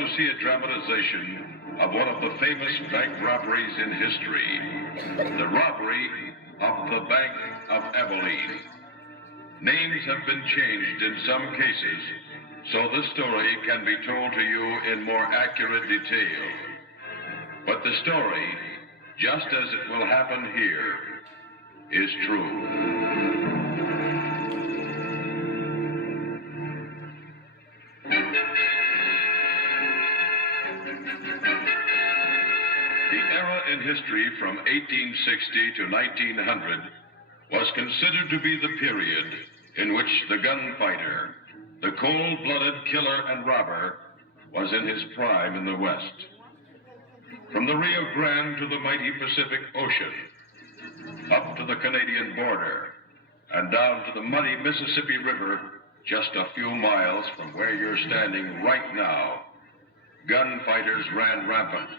to see a dramatization of one of the famous bank robberies in history, the robbery of the Bank of Abilene. Names have been changed in some cases, so the story can be told to you in more accurate detail. But the story, just as it will happen here, is true. In history from 1860 to 1900 was considered to be the period in which the gunfighter, the cold-blooded killer and robber, was in his prime in the West. From the Rio Grande to the mighty Pacific Ocean, up to the Canadian border, and down to the muddy Mississippi River, just a few miles from where you're standing right now, gunfighters ran rampant.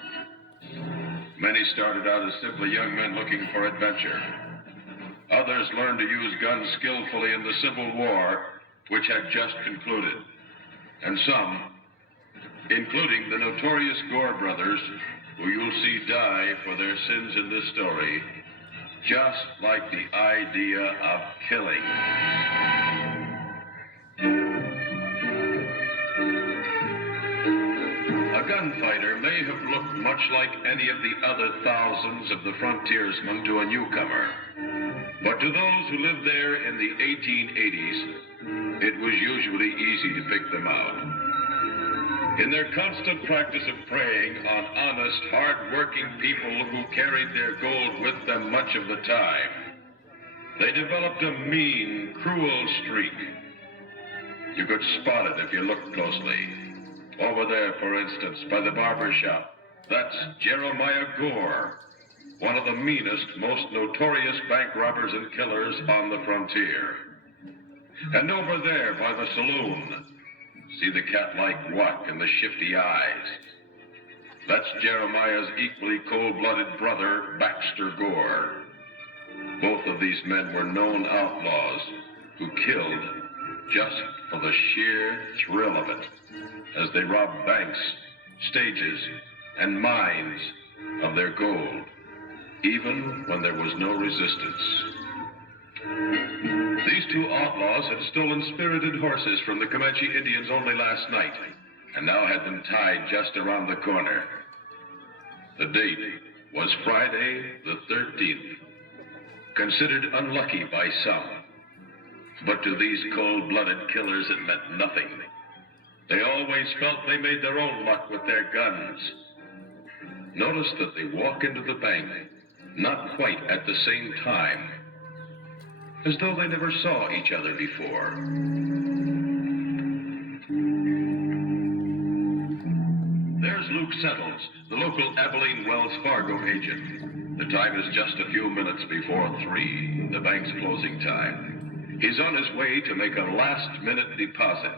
Many started out as simply young men looking for adventure. Others learned to use guns skillfully in the Civil War, which had just concluded. And some, including the notorious Gore Brothers, who you'll see die for their sins in this story, just like the idea of killing. A gunfighter may have looked much like any of the other thousands of the frontiersmen to a newcomer. But to those who lived there in the 1880s, it was usually easy to pick them out. In their constant practice of preying on honest, hard-working people who carried their gold with them much of the time, they developed a mean, cruel streak. You could spot it if you looked closely. Over there, for instance, by the barber shop, that's Jeremiah Gore, one of the meanest, most notorious bank robbers and killers on the frontier. And over there by the saloon, see the cat-like walk and the shifty eyes? That's Jeremiah's equally cold-blooded brother, Baxter Gore. Both of these men were known outlaws who killed just for the sheer thrill of it, as they robbed banks, stages, and mines of their gold, even when there was no resistance. These two outlaws had stolen spirited horses from the Comanche Indians only last night, and now had them tied just around the corner. The date was Friday the 13th, considered unlucky by some. But to these cold-blooded killers, it meant nothing. They always felt they made their own luck with their guns. Notice that they walk into the bank, not quite at the same time, as though they never saw each other before. There's Luke Settles, the local Abilene Wells Fargo agent. The time is just a few minutes before 3, the bank's closing time. He's on his way to make a last-minute deposit.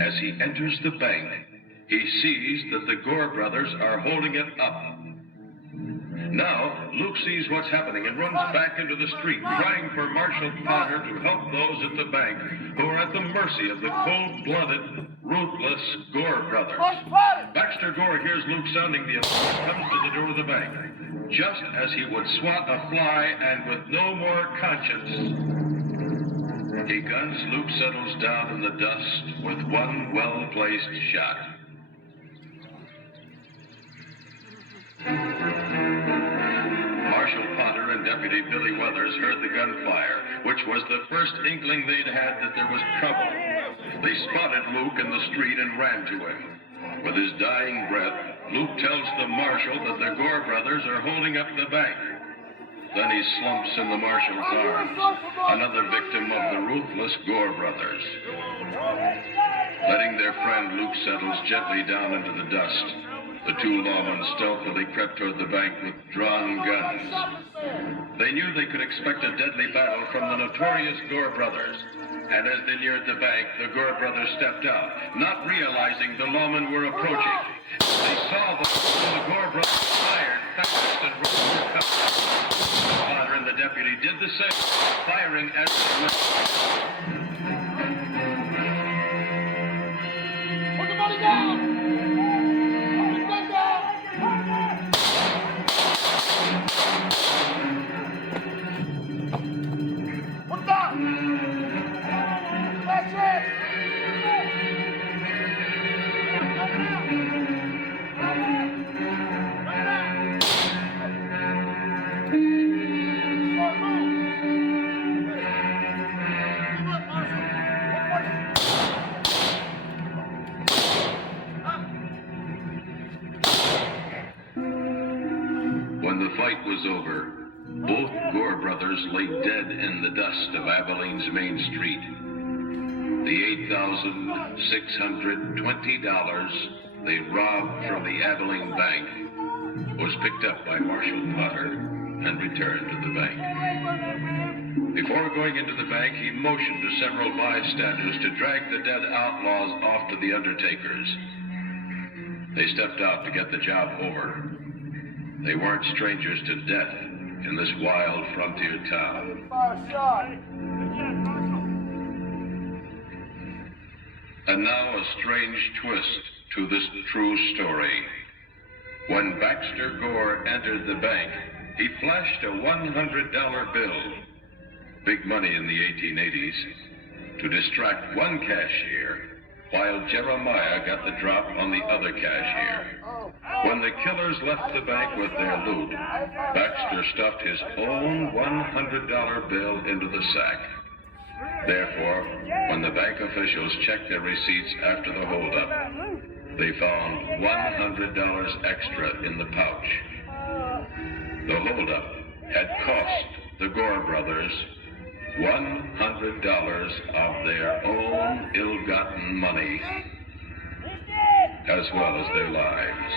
As he enters the bank, he sees that the Gore brothers are holding it up. Now, Luke sees what's happening and runs back into the street, crying for Marshal Potter to help those at the bank who are at the mercy of the cold-blooded, ruthless Gore brothers. Baxter Gore hears Luke sounding the alarm and comes to the door of the bank, just as he would swat a fly, and with no more conscience, he guns Luke Settles down in the dust with one well-placed shot. Marshal Potter and Deputy Billy Weathers heard the gunfire, which was the first inkling they'd had that there was trouble. They spotted Luke in the street and ran to him. With his dying breath, Luke tells the marshal that the Gore brothers are holding up the bank. Then he slumps in the marshal's arms, another victim of the ruthless Gore brothers. Letting their friend Luke Settles gently down into the dust, the two lawmen stealthily crept toward the bank with drawn guns. They knew they could expect a deadly battle from the notorious Gore brothers. And as they neared the bank, the Gore brothers stepped out, not realizing the lawmen were approaching. They saw the Gore brothers fired fast and were covered. Father and the deputy did the same, firing as they went. Put the body down! Put the gun down! Put it down! That's it! When the fight was over, both Gore brothers lay dead in the dust of Abilene's main street. The $8,620 they robbed from the Abilene Bank was picked up by Marshal Potter and returned to the bank. Before going into the bank, he motioned to several bystanders to drag the dead outlaws off to the undertakers. They stepped out to get the job over. They weren't strangers to death in this wild frontier town. And now a strange twist to this true story. When Baxter Gore entered the bank, he flashed a $100 bill, big money in the 1880s, to distract one cashier, while Jeremiah got the drop on the other cashier. When the killers left the bank with their loot, Baxter stuffed his own $100 bill into the sack. Therefore, when the bank officials checked their receipts after the holdup, they found $100 extra in the pouch. The holdup had cost the Gore brothers $100 of their own ill-gotten money, as well as their lives.